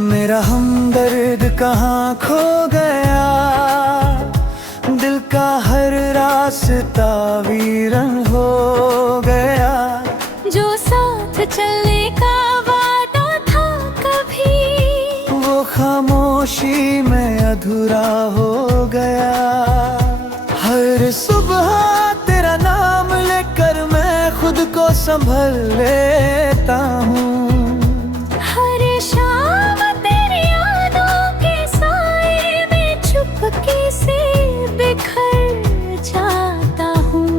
मेरा हमदर्द कहाँ खो गया, दिल का हर रास्ता वीरन हो गया। जो साथ चलने का वादा था कभी, वो खामोशी में अधूरा हो गया। हर सुबह तेरा नाम लेकर मैं खुद को संभल लेता हूँ। हर शाम तेरी यादों के साए में चुपके से बिखर जाता हूँ।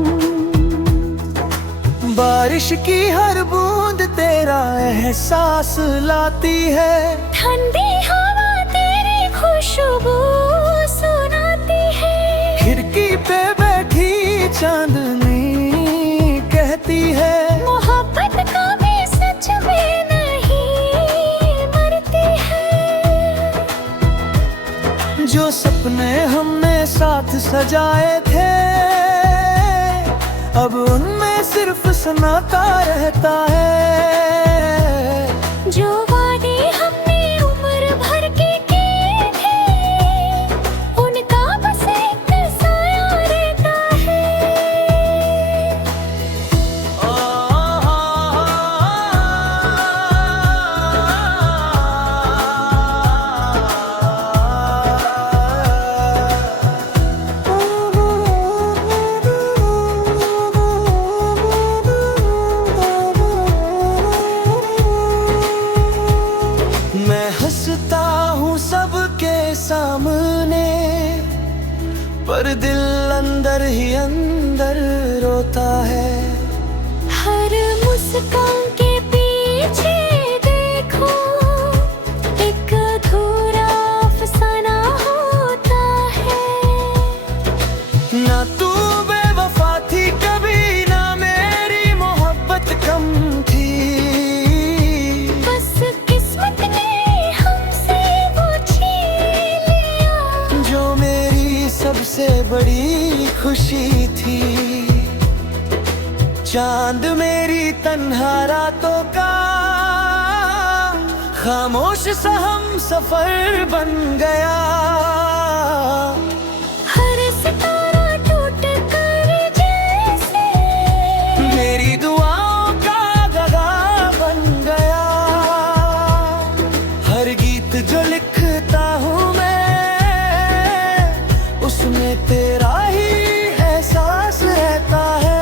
बारिश की हर बूंद तेरा एहसास लाती है, ठंडी हवा तेरी खुशबू सुनाती है। खिड़की पे बैठी चांदनी कहती है, मोहब्बत कभी सच में नहीं मरती है। जो सपने हमने साथ सजाए थे, अब उनमें सिर्फ सन्नाटा रहता है। जो वादे हमने उम्र भर के किए थे, उनका बस एक साया रहता है। मैं हंसता हूँ सबके सामने, पर दिल अंदर ही अंदर रोता है। हर मुस्कान के पीछे देखो, एक अधूरा अफसाना होता है। ना तू बेवफा थी कभी, ना मेरी मोहब्बत कम थी। बस किस्मत ने हमसे वो छीन लिया, जो मेरी सबसे बड़ी खुशी थी। चांद मेरी तन्हा रातों का खामोश सा हम सफर बन गया। हर सितारा टूट कर जैसे मेरी दुआओं का गदा बन गया। हर गीत जो लिखता हूँ मैं, उसमें तेरा ही एहसास रहता है।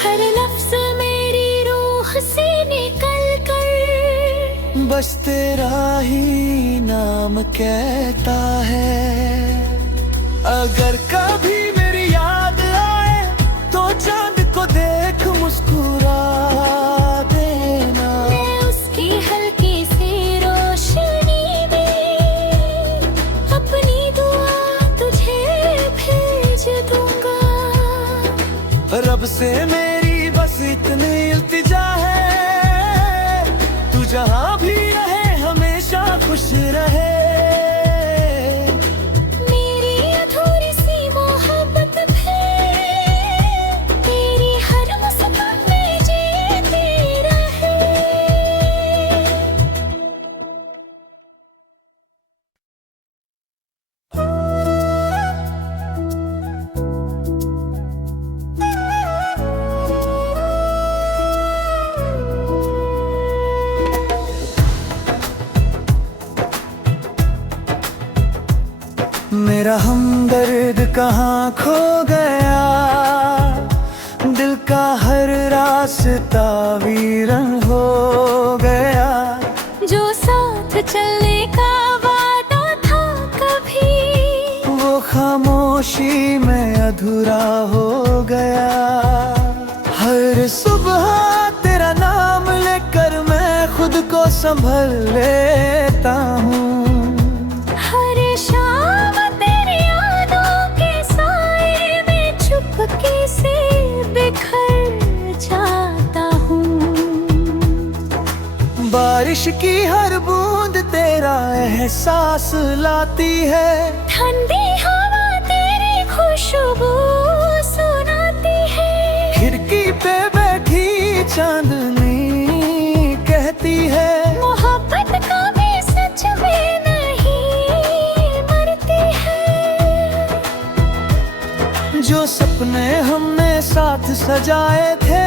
हर लफ्ज मेरी रूह से निकल कर बस तेरा ही नाम कहता है। अगर कभी मेरी याद आए तो चांद को देख मुस्कुरा देना। मैं उसकी हल्की सी रोशनी में अपनी दुआ तुझे भेज दूंगा। रब से मेरी बस इतनी इल्तिजा है, तू जहाँ भी रहे हमेशा खुश रहे। मेरी अधूरी सी मोहब्बत पे तेरी हर मुस्कान में जीती रहे। मेरा हमदर्द कहाँ खो गया, दिल का हर रास्ता वीरन हो गया। जो साथ चलने का वादा था कभी, वो खामोशी में अधूरा हो गया। हर सुबह तेरा नाम लेकर मैं खुद को संभल लेता हूँ। हर शाम तेरी यादों के साए में चुपके से बिखर जाता हूँ। बारिश की हर बूंद तेरा एहसास लाती है। ठंडी हवा तेरी खुशबू सुनाती है। खिड़की पे बैठी चांदनी कहती है, मोहब्बत कभी सच में नहीं मरती है। जो सपने हमने साथ सजाए थे,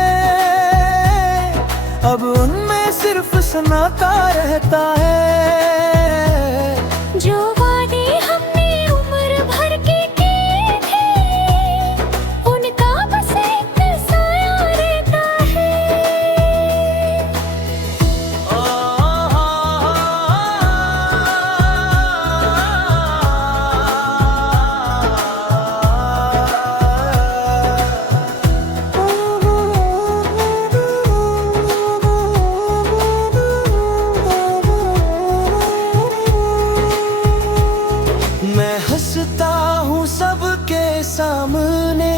अब उनमें सिर्फ सनाता रहता है। जो वादे हमने उम्र भर के किए थे, उनका बस एक साया रहता है। मैं हंसता हूँ सबके सामने,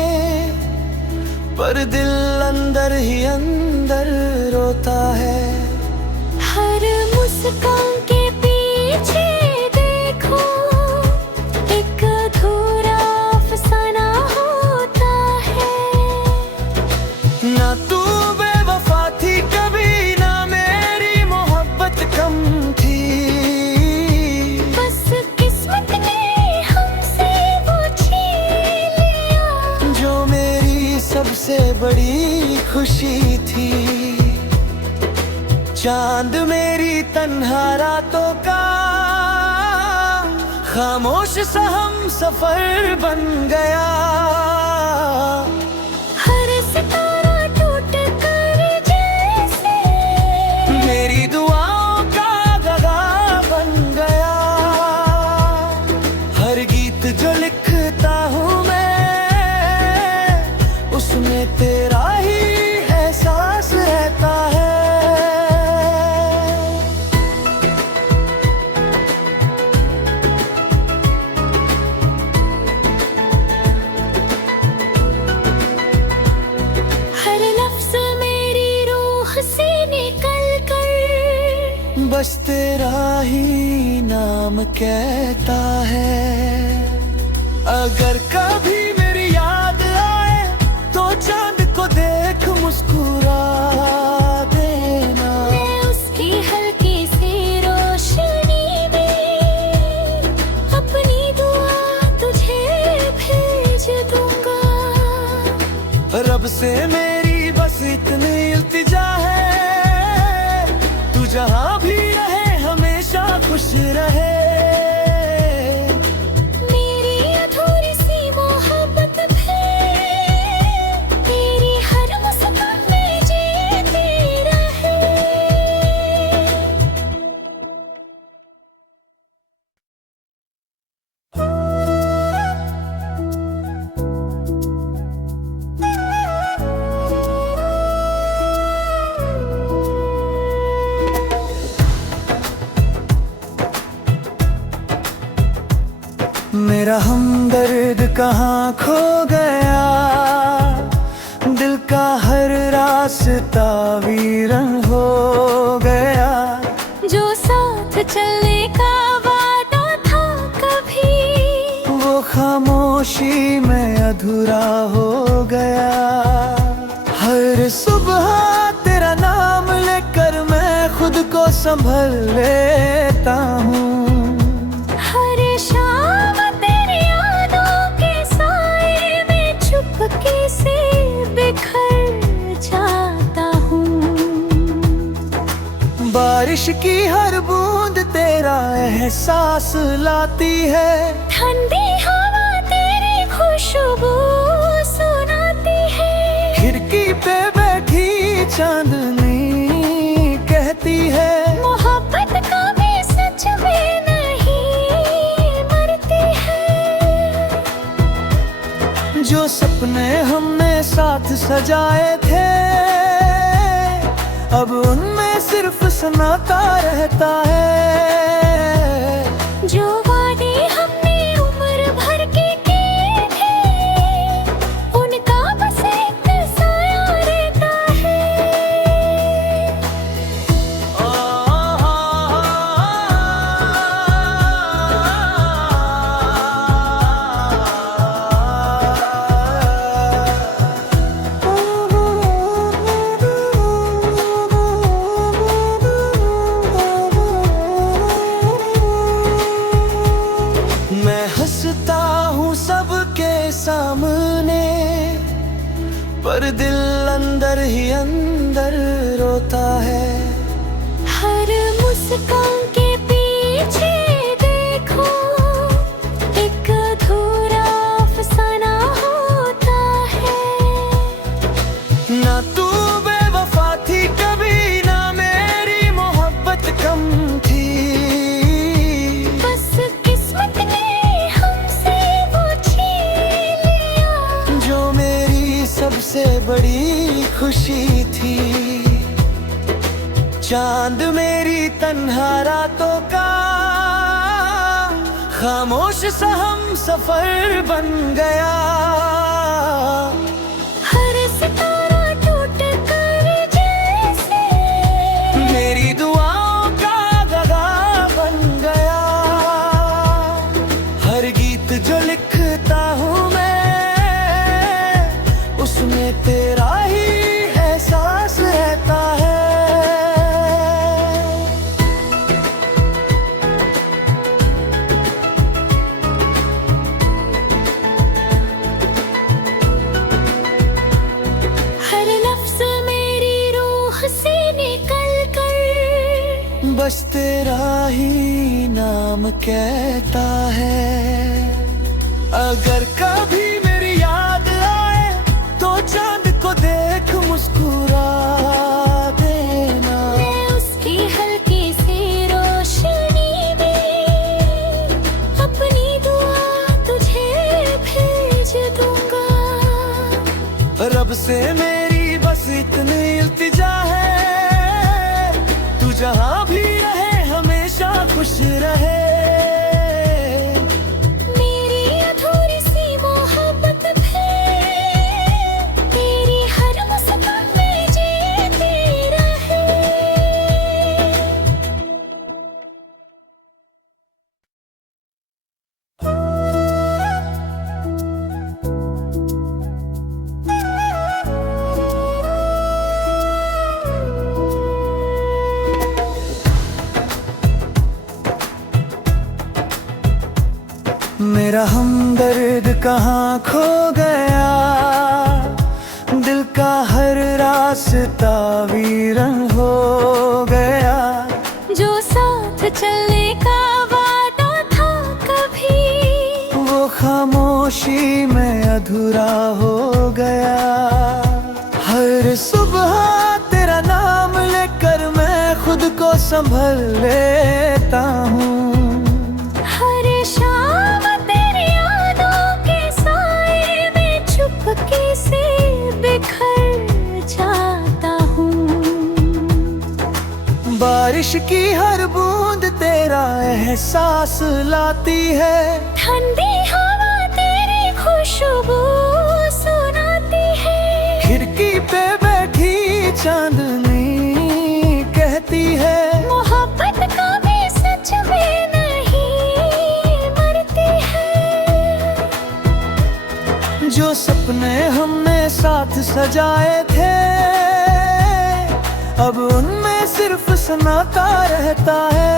पर दिल अंदर ही अंदर रोता है। हर मुस्कान के पीछे देखो, एक अधूरा अफसाना होता है। ना तू बेवफा थी कभी, ना मेरी मोहब्बत कम थी। बस किस्मत ने हमसे वो छीन लिया, जो मेरी सबसे बड़ी खुशी थी। चांद मेरी तन्हा रातों का खामोश सा हम सफर बन गया। हर सितारा टूट कर जैसे मेरी दुआओं का गगा बन गया। हर गीत जो लिखता हूँ मैं, उसमें तेरा ही एहसास रहता है। हर लफ्ज मेरी रूह से निकल कर बस तेरा ही नाम कहता है। अगर कभी मेरी याद आए तो चांद को देख मुस्कुरा देना। मैं उसकी हल्की सी रोशनी में अपनी दुआ तुझे भेज दूंगा। रब से मेरी बस इतनी इल्तिजा है, तू जहाँ भी रहे हमेशा खुश रहे। मेरी अधूरी सी मोहब्बत फिर तेरी हर मुस्कान में जीती रहे। मेरा हमदर्द कहाँ खो गया, दिल का हर रास्ता वीरन हो गया। जो साथ चलने का वादा था कभी, वो खामोशी में अधूरा हो गया। हर सुबह तेरा नाम लेकर मैं खुद को संभल लेता हूँ। हर शाम तेरी यादों के साए में चुपके से बिखर जाता हूँ। बारिश की हर बूंद तेरा एहसास लाती है। ठंडी हवा तेरी खुशबू सुनाती है। खिड़की पे बैठी चांदनी कहती है, मोहब्बत कभी सच में नहीं मरती है। जो सपने हमने साथ सजाए थे, अब उनमें सिर्फ सनाता रहता है। जो वादे हमने उम्र भर के किए थे, उनका बस एक साया रहता है। पर दिल अंदर ही अंदर रोता है। हर मुस्कान के पीछे देखो एक अधूरा अफसाना होता है। ना तू बेवफा थी कभी, ना मेरी मोहब्बत कम थी। बस किस्मत ने हमसे वो छीन लिया जो मेरी सबसे बड़ी खुशी थी। चांद मेरी तन्हा रातों का खामोश सा हम सफर बन गया। हर सितारा टूट कर जैसे मेरी दुआओं का गगा बन गया। हर गीत जो लिखता हूँ मैं, उसमें तेरा ही एहसास रहता है। हर लफ्ज मेरी रूह से निकल कर बस तेरा ही नाम कहता है। अगर कभी मेरी याद आए तो चांद को देख मुस्कुरा देना। मैं उसकी हल्की सी रोशनी में अपनी दुआ तुझे भेज दूंगा। रब से मेरी बस इतनी इल्तिजा है, तू जहाँ भी रहे हमेशा खुश रहे। मेरी अधूरी सी मोहब्बत भी तेरी हर मुस्कान में जीती रहे। मेरा हमदर्द कहाँ खो गया, दिल का हर रास्ता वीरन हो गया। जो साथ चलने का वादा था कभी, वो खामोशी में अधूरा हो गया। हर सुबह तेरा नाम लेकर मैं खुद को संभल लेता हूँ। हर शाम तेरी यादों के साए में चुपके से बिखर जाता हूँ। बारिश की हर बूंद तेरा एहसास लाती है। ठंडी हवा तेरी खुशबू सुनाती है। खिड़की पे बैठी चांदनी कहती है, मोहब्बत कभी सच में नहीं मरती है। जो सपने हमने साथ सजाए थे, अब उनमें सिर्फ सनाता रहता है।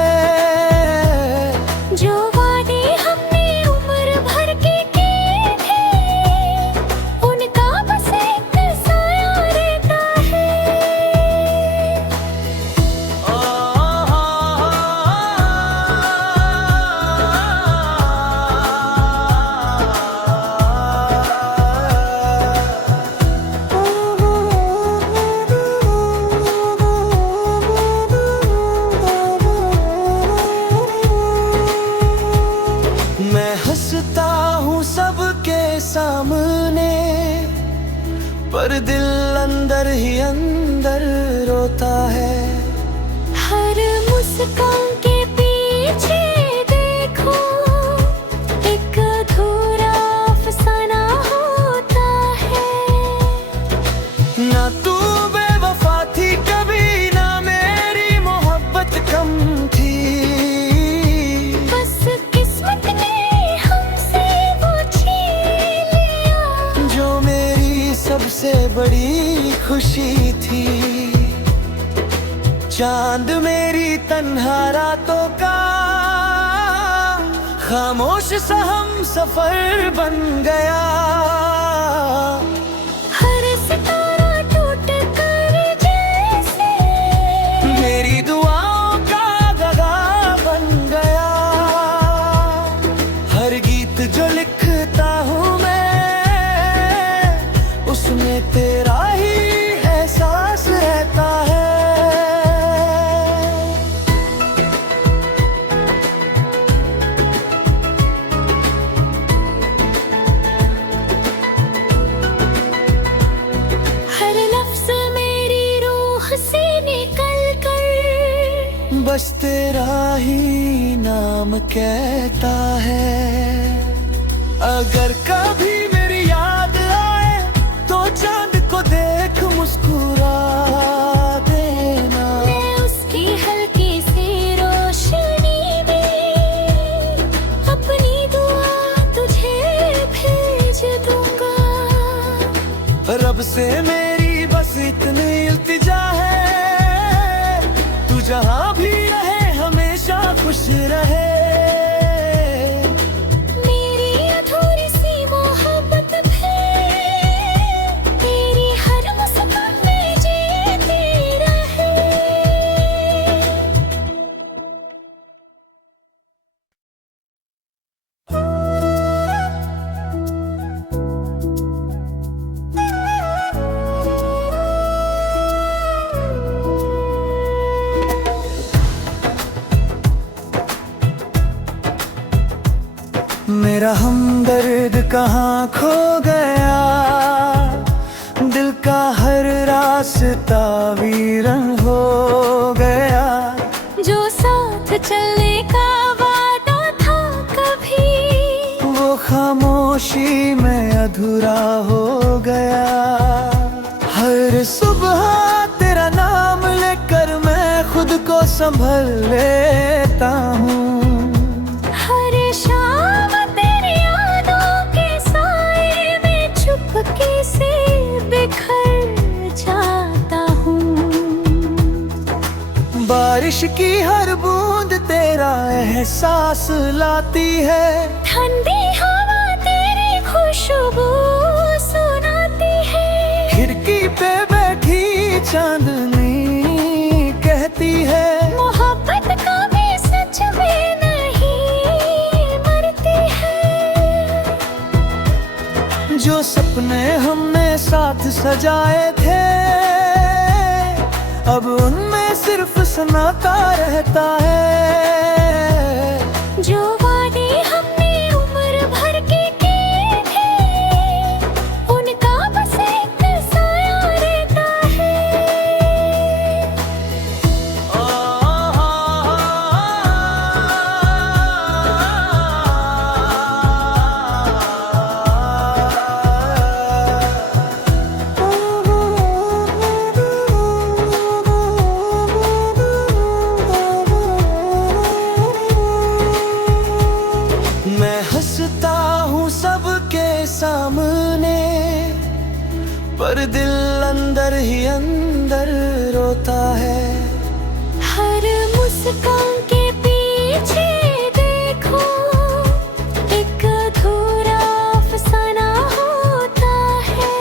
जो वादे हमने उम्र भर के किए थे, उनका बस एक साया रहता है। मैं हंसता हूँ सबके सामने, पर दिल अंदर ही अंदर रोता है। हर मुस्कान के पीछे देखो एक अधूरा अफसाना होता है। ना तू बेवफा थी कभी, ना मेरी मोहब्बत कम थी। बस किस्मत ने हमसे वो छीन लिया जो मेरी सबसे बड़ी खुशी थी। चांद मेरी तन्हा रातों का खामोश सा हम सफर बन गया। हर सितारा जो लिखता हूँ मैं, उसमें तेरा ही एहसास रहता है। हर लफ्ज मेरी रूह से निकल कर बस तेरा ही नाम कहता है। अगर कभी मेरी याद आए तो चांद को देख मुस्कुरा देना। मैं उसकी हल्की सी रोशनी में अपनी दुआ तुझे भेज दूंगा। रब से मेरी बस इतनी इल्तिजा है, तू जहाँ भी रहे हमेशा खुश रहे। मेरी अधूरी सी मोहब्बत पे तेरी हर मुस्कान में जीती रहे। मेरा हमदर्द कहाँ खो गया, दिल का हर रास्ता वीरन हो गया। जो साथ चलने का वादा था कभी, वो खामोशी में अधूरा हो गया। हर सुबह तेरा नाम लेकर मैं खुद को संभल लेता हूँ। हर शाम तेरी यादों के साए में चुपके से बिखर जाता हूँ। बारिश की हर बूंद तेरा एहसास लाती है। ठंडी हवा तेरी खुशबू सुनाती है। खिड़की पे बैठी चांदनी कहती है, मोहब्बत कभी सच में नहीं मरती है। जो सपने हमने साथ सजाए थे, अब उनमें सिर्फ सनाता रहता है। जो वादे हमने उम्र भर के किए थे, उनका बस एक साया रहता है। मैं हंसता हूँ सबके सामने, पर दिल अंदर ही अंदर रोता है। हर मुस्कान के पीछे देखो, एक अधूरा अफसाना होता है।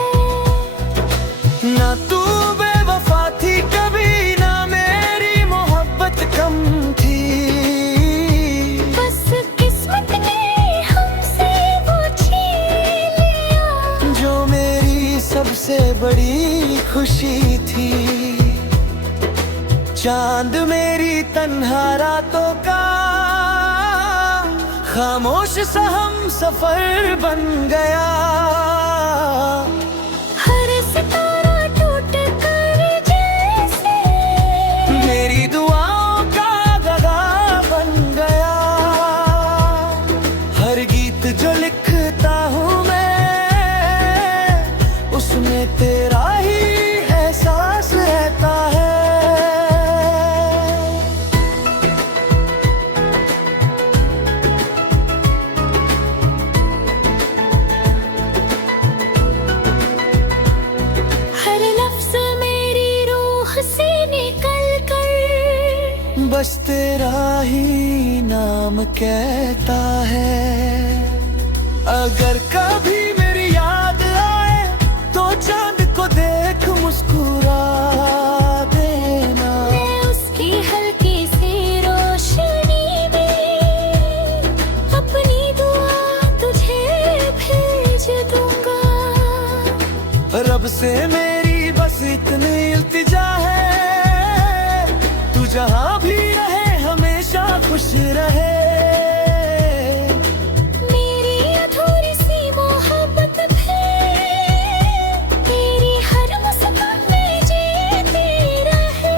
ना तू बेवफा थी कभी, ना मेरी मोहब्बत कम थी। बस किस्मत ने हमसे वो छीन लिया, जो मेरी सबसे बड़ी खुशी थी। चांद मेरी तन्हा रातों का खामोश सा हम सफर बन गया। हर सितारा टूट कर जैसे मेरी दुआओं का गदा बन गया। हर गीत जो लिखता हूँ मैं, उसमें तेरा ही एहसास रहता है। हर लफ्ज मेरी रूह से निकल कर बस तेरा ही नाम कहता है। अगर कभी मेरी याद आए तो चांद को देख मुस्कुरा देना। मैं उसकी हल्की सी रोशनी में अपनी दुआ तुझे रब से मेरी बस इतनी इल्तिजा है, तू जहाँ भी रहे हमेशा खुश रहे। मेरी अधूरी सी मोहब्बत भी तेरी हर मुस्कान में जीती रहे।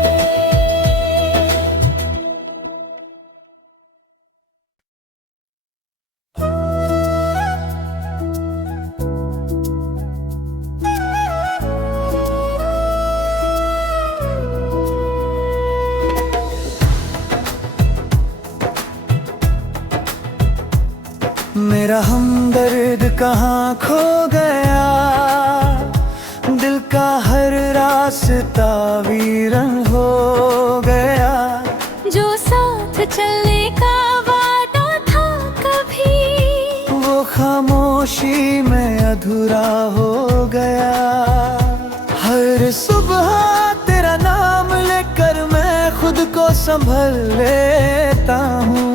मेरा हमदर्द कहाँ खो गया, दिल का हर रास्ता वीरन हो गया। जो साथ चलने का वादा था कभी, वो खामोशी में अधूरा हो गया। हर सुबह तेरा नाम लेकर मैं खुद को संभल लेता हूँ।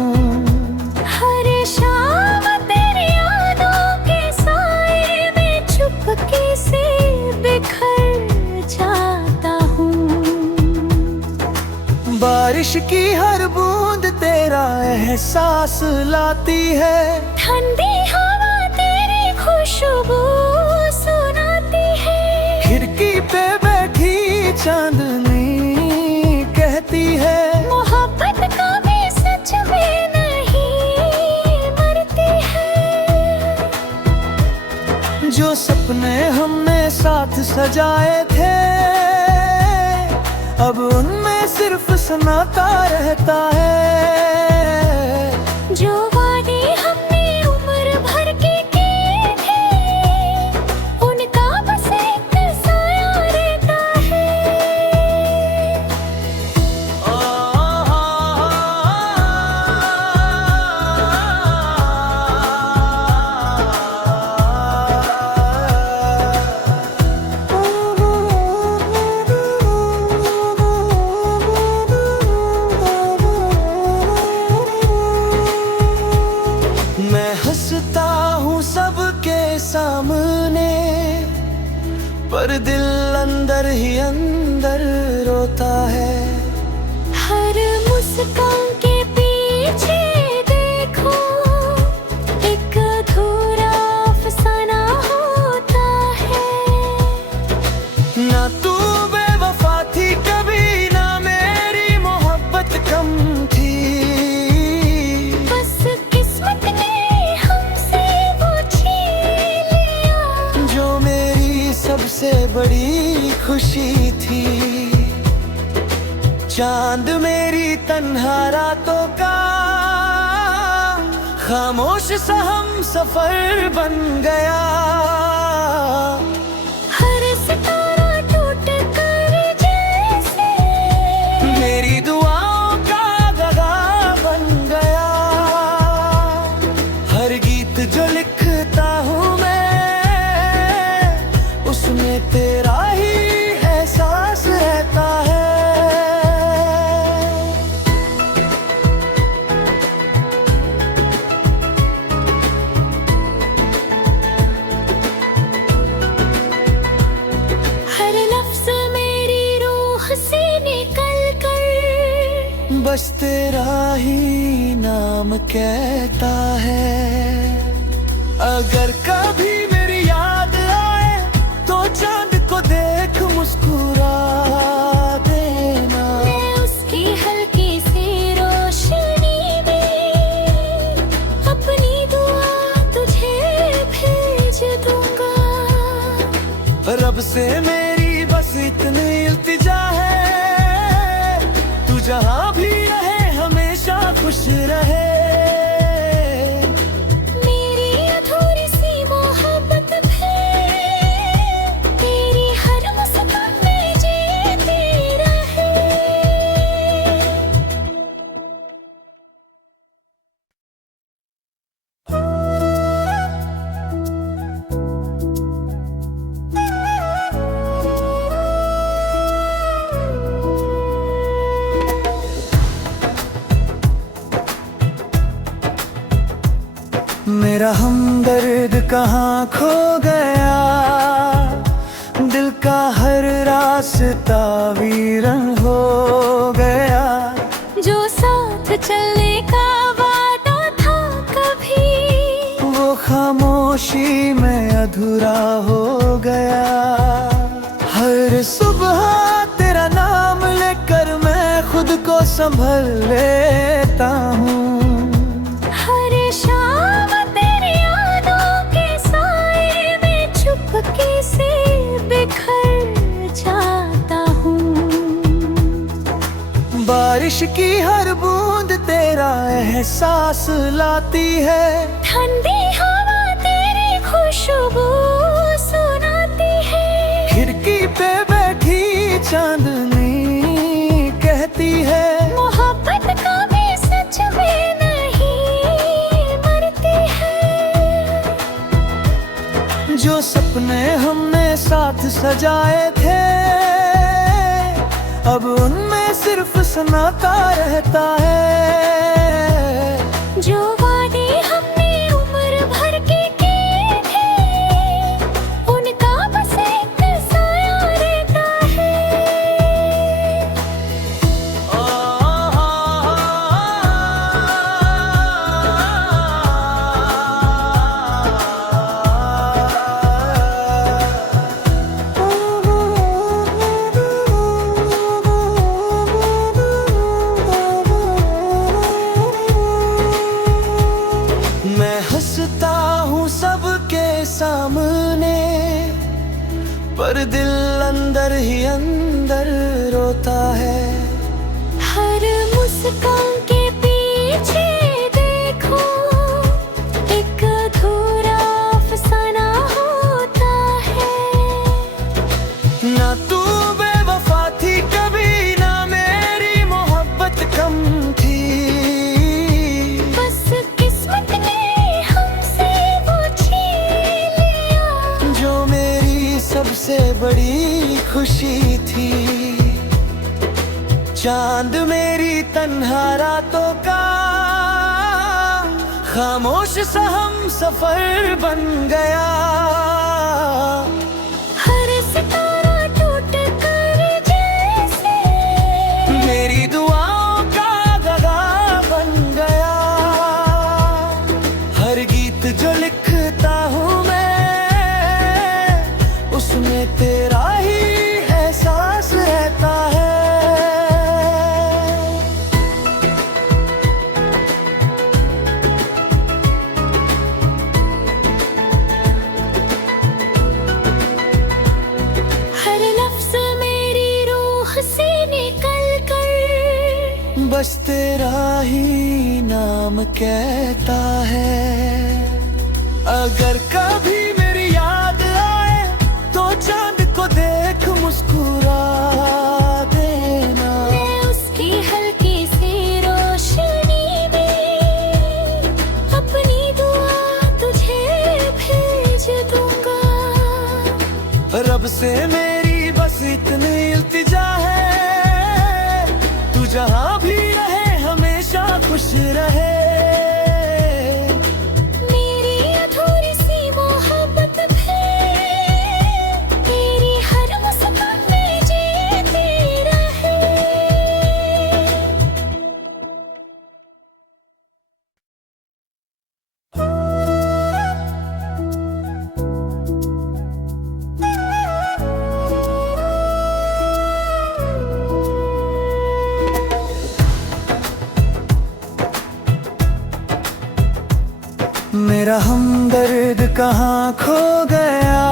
हर शाम तेरी यादों के साए में चुपके से बिखर जाता हूँ। बारिश की हर बूंद तेरा एहसास लाती है, ठंडी हवा तेरी खुशबू सुनाती है। खिड़की पे बैठी चांदनी कहती है, मोहब्बत कभी सच में नहीं मरती है। जो सपने हमने साथ सजाए थे, अब उनमें सिर्फ सनाता रहता है। जो वादे हमने उम्र भर के किए थे, उनका बस एक साया रहता है। मैं हंसता हूँ सबके सामने, पर दिल अंदर ही अंदर रोता है। हर मुस्कान के पीछे देखो, एक अधूरा अफसाना होता है। ना तू बेवफा थी कभी, ना मेरी मोहब्बत कम थी। बस किस्मत ने हमसे वो छीन लिया, जो मेरी सबसे बड़ी खुशी थी। चांद मेरी तन्हा रातों का खामोश सा हम सफर बन गया। हर सितारा टूट कर जैसे मेरी दुआओं का गगा बन गया। हर गीत जो लिखता हूँ मैं, उसमें तेरा ही एहसास रहता है। हर लफ्ज मेरी रूह से निकल कर बस तेरा ही नाम कहता है। अगर कभी मेरी याद आए तो चांद को देख मुस्कुरा देना। मैं उसकी हल्की सी रोशनी में अपनी दुआ तुझे भेज दूंगा। रब से मेरी बस इतनी इल्तिजा है, तू जहाँ भी रहे हमेशा खुश रहे। मेरी अधूरी सी मोहब्बत भी तेरी हर मुस्कान में जीती रहे। मेरा हमदर्द कहाँ खो गया, दिल का हर रास्ता वीरन हो गया। जो साथ चलने का वादा था कभी, वो खामोशी में अधूरा हो गया। हर सुबह तेरा नाम लेकर मैं खुद को संभल लेता हूँ। हर शाम तेरी यादों के साए में चुपके से बिखर जाता हूँ। बारिश की हर बूंद तेरा एहसास लाती है। ठंडी हवा तेरी खुशबू सुनाती है। खिड़की पे बैठी चांदनी कहती है, मोहब्बत कभी सच में नहीं मरती है। जो सपने हमने साथ सजाए थे, अब उनमें सिर्फ सनाता रहता है। जो वादे हमने उम्र भर के किए थे, उनका बस एक साया रहता है। मैं हंसता हूँ सबके सामने, पर दिल अंदर ही अंदर रोता है। हर मुस्कान के पीछे देखो, एक अधूरा अफसाना होता है। ना तू बेवफा थी कभी, ना मेरी मोहब्बत कम थी। बस किस्मत ने हमसे वो छीन लिया, जो मेरी सबसे बड़ी खुशी थी। चांद मेरी तन्हा रातों का खामोश सा हम सफर बन गया। हर सितारा टूट कर जैसे मेरी दुआओं का गदा बन गया। हर गीत जो लिखता हूँ मैं, उसमें तेरा ही एहसास रहता है। हर लफ्ज मेरी रूह से निकल कर बस तेरा ही नाम कहता है। अगर कभी मेरी याद आए तो चांद को देख मुस्कुरा देना। मैं उसकी हल्की सी रोशनी में अपनी दुआ तुझे भेज दूंगा। रब से मेरी बस इतनी इल्तिजा है, तू जहाँ भी रहे हमेशा खुश रहे। मेरी अधूरी सी मोहब्बत पे तेरी हर मुस्कान में जीती रहे। मेरा हमदर्द कहाँ खो गया,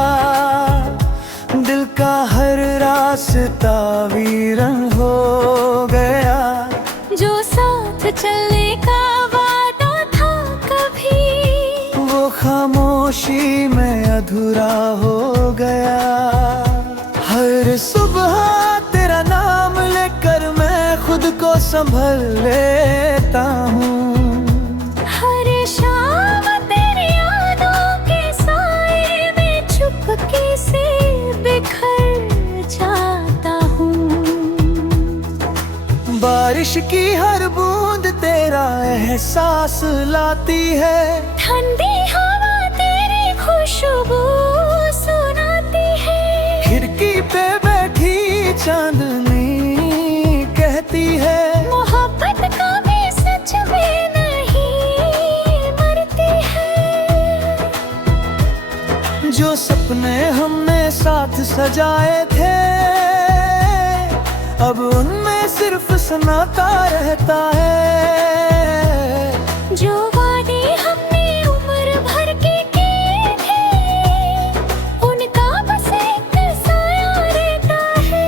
दिल का हर रास्ता वीरन हो गया। जो साथ चलने का वादा था कभी, वो खामोशी में अधूरा हो गया। हर सुबह तेरा नाम लेकर मैं खुद को संभल लेता हूँ। हर शाम तेरी यादों के साए में चुपके से बिखर जाता हूँ। बारिश की हर बूंद तेरा एहसास लाती है। ठंडी हवा तेरी खुशबू सुनाती है। खिड़की लाती है। मोहब्बत कभी सच में नहीं मरती है। जो सपने हमने साथ सजाए थे, अब उनमें सिर्फ सनाता रहता है। जो वादे हमने उम्र भर के किए थे, उनका बस एक साया रहता है।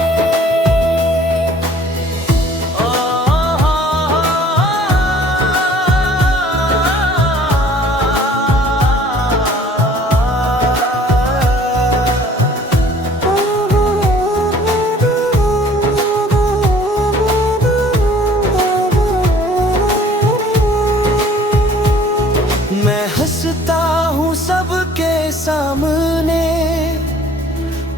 मैं हंसता हूँ सबके सामने,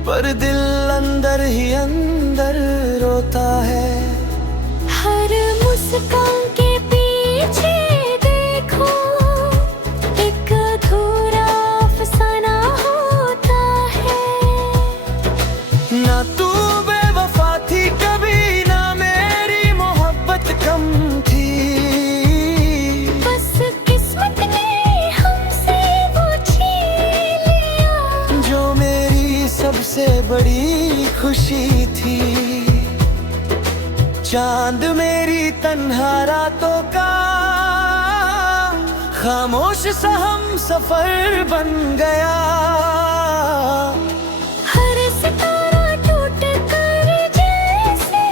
पर दिल अंदर ही अंदर रोता है। हर मुस्कान के पीछे देखो, एक अधूरा अफसाना होता है। ना तू बेवफा थी कभी, ना मेरी मोहब्बत कम थी। बस किस्मत ने हमसे वो छीन लिया, जो मेरी सबसे बड़ी खुशी थी। चांद मेरी तन्हा रातों का खामोश सा हम सफर बन गया। हर सितारा टूट कर जैसे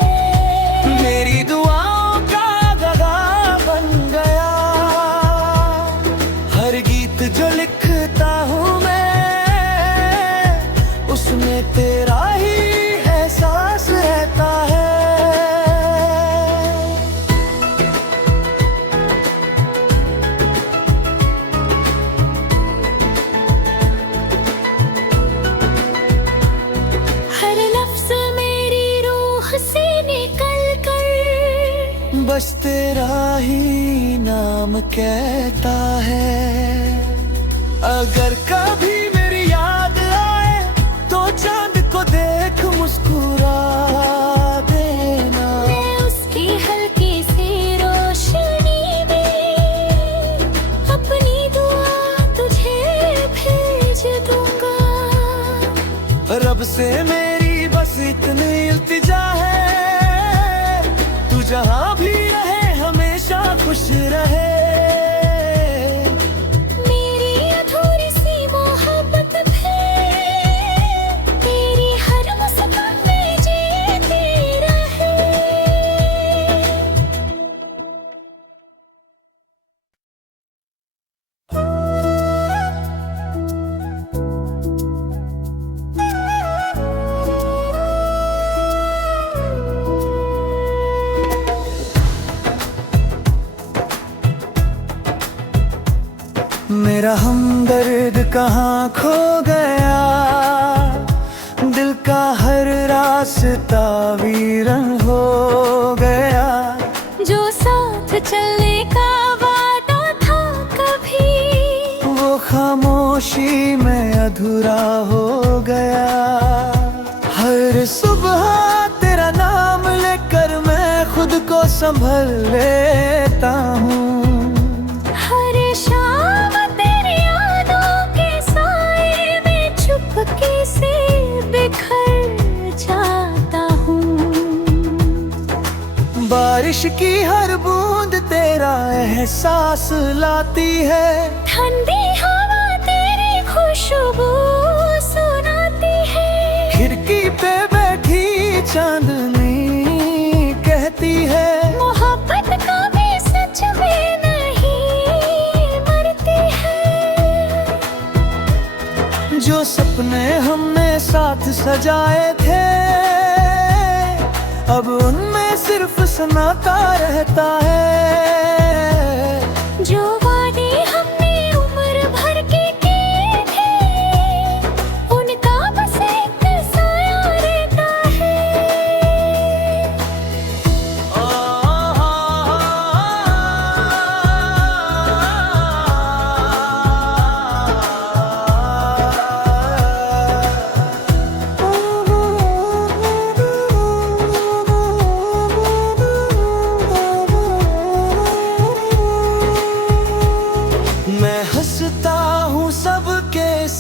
मेरी दुआओं का गगा बन गया। हर गीत जो लिखता हूँ मैं, उसमें तेरा ही एहसास रहता है। हर लफ्ज मेरी रूह से निकल कर बस तेरा ही नाम कहता है। अगर कभी मेरी याद आए तो चांद को देख मुस्कुरा देना। मैं उसकी हल्की सी रोशनी में अपनी दुआ तुझे भेज दूंगा। रब से मेरी बस इतनी इल्तिजा है, तू जहाँ भी रहे हमेशा खुश रहे। मेरी अधूरी सी मोहब्बत भी तेरी हर मुस्कान में जीती रहे। मेरा हमदर्द कहाँ खो गया, दिल का हर रास्ता वीरन हो गया। जो साथ चलने का वादा था कभी, वो खामोशी में अधूरा हो गया। हर सुबह तेरा नाम लेकर मैं खुद को संभल लेता हूँ। हर शाम तेरी यादों के साए में चुपके से बिखर जाता हूँ। बारिश की हर बूंद तेरा एहसास लाती है। ठंडी हवा तेरी खुशबू सुनाती है। खिड़की पे बैठी चांदनी कहती है, मोहब्बत कभी सच में नहीं मरती है। जो सपने हमने साथ सजाए थे, अब उनमें सिर्फ सनाता रहता है। जो वादे हमने उम्र भर के किए थे, उनका बस एक साया रहता है।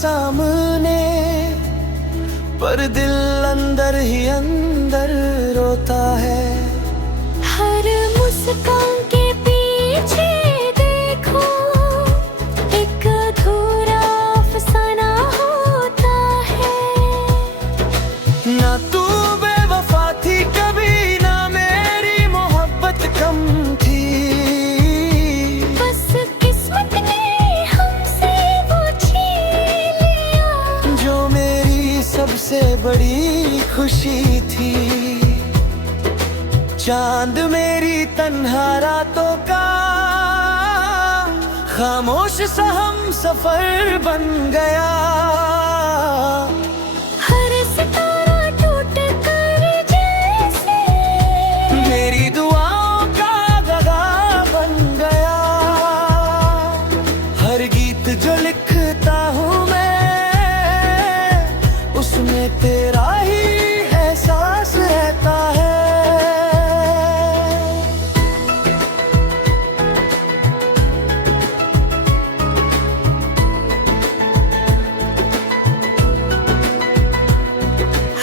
सामने, पर दिल अंदर ही अंदर रोता है। हर मुस्कान के पीछे देखो एक अधूरा अफसाना होता है। ना तू बेवफा थी कभी, ना मेरी मोहब्बत कम थी। बस किस्मत ने हमसे वो छीन लिया जो मेरी सबसे बड़ी खुशी थी। चांद मेरी तन्हा रातों का खामोश सा हम सफर बन गया। हर सितारा टूट कर जैसे मेरी दुआओं का गदा बन गया। हर गीत जो लिखता हूँ मैं, उसमें तेरा ही एहसास रहता है।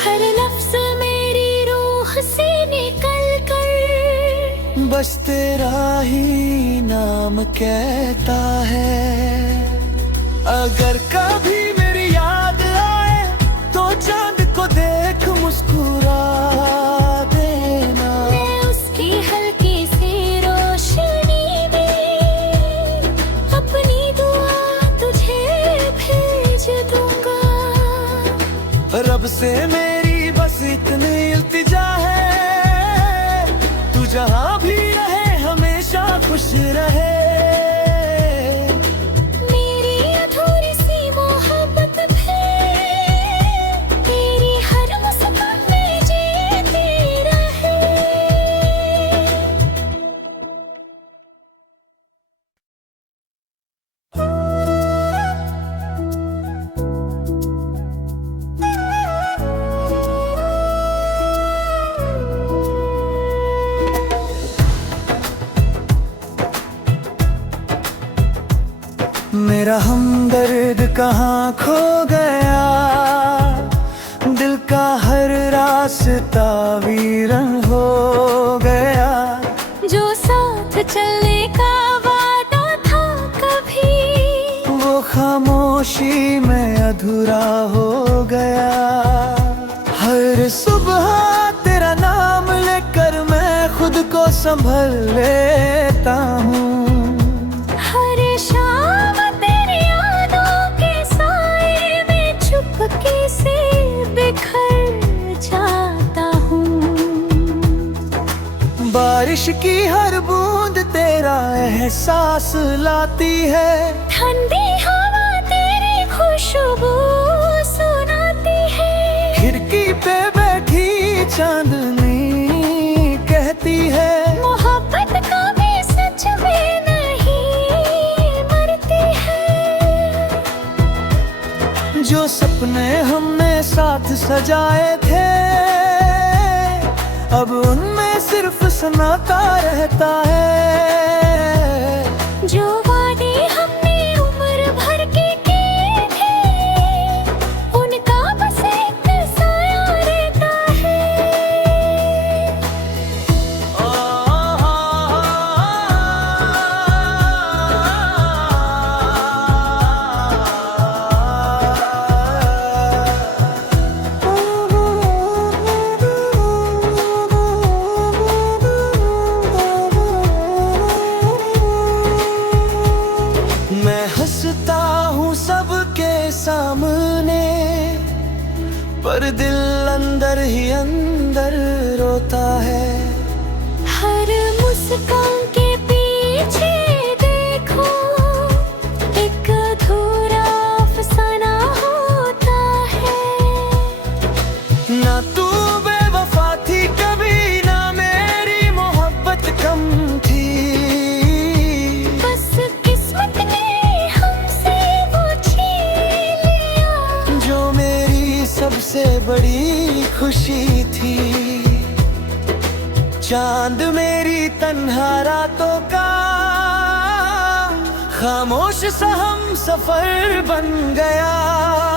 हर लफ्ज मेरी रूह से निकल कर बस तेरा ही नाम कहता है। अगर कभी मेरी याद आए तो चांद को देख मुस्कुरा देना। मैं उसकी हल्की सी रोशनी में अपनी दुआ तुझे भेज दूंगा। रब से मेरी बस इतनी इल्तिजा है, तू जहाँ भी रहे हमेशा खुश रहे। मेरी अधूरी सी मोहब्बत भी तेरी हर मुस्कान में जीती रहे। मेरा हमदर्द कहाँ खो गया, दिल का हर रास्ता वीरन हो गया। जो साथ चलने का वादा था कभी, वो खामोशी में अधूरा हो गया। हर सुबह तेरा नाम लेकर मैं खुद को संभल लेता हूँ। हर शाम तेरी यादों के साए में चुपके से बिखर जाता हूँ। बारिश की हर बूंद तेरा एहसास लाती है। ठंडी हवा तेरी खुशबू सुनाती है। खिड़की पे बैठी चांदनी कहती है, मोहब्बत कभी सच में नहीं मरती है। जो सपने हमने साथ सजाए थे, अब उनमें सिर्फ सनाता रहता है। जो वादे हमने उम्र भर के किए थे, उनका बस एक साया रहता है। मैं हंसता हूँ सबके सामने, पर दिल अंदर ही अंदर रोता है। हर मुस्कान के पीछे देखो एक अधूरा अफसाना होता है। ना तू बेवफा थी कभी, ना मेरी मोहब्बत कम थी। बस किस्मत ने हमसे वो छीन लिया जो मेरी सबसे बड़ी खुशी थी। चांद मेरी तन्हा रातों का खामोश सा हम सफर बन गया।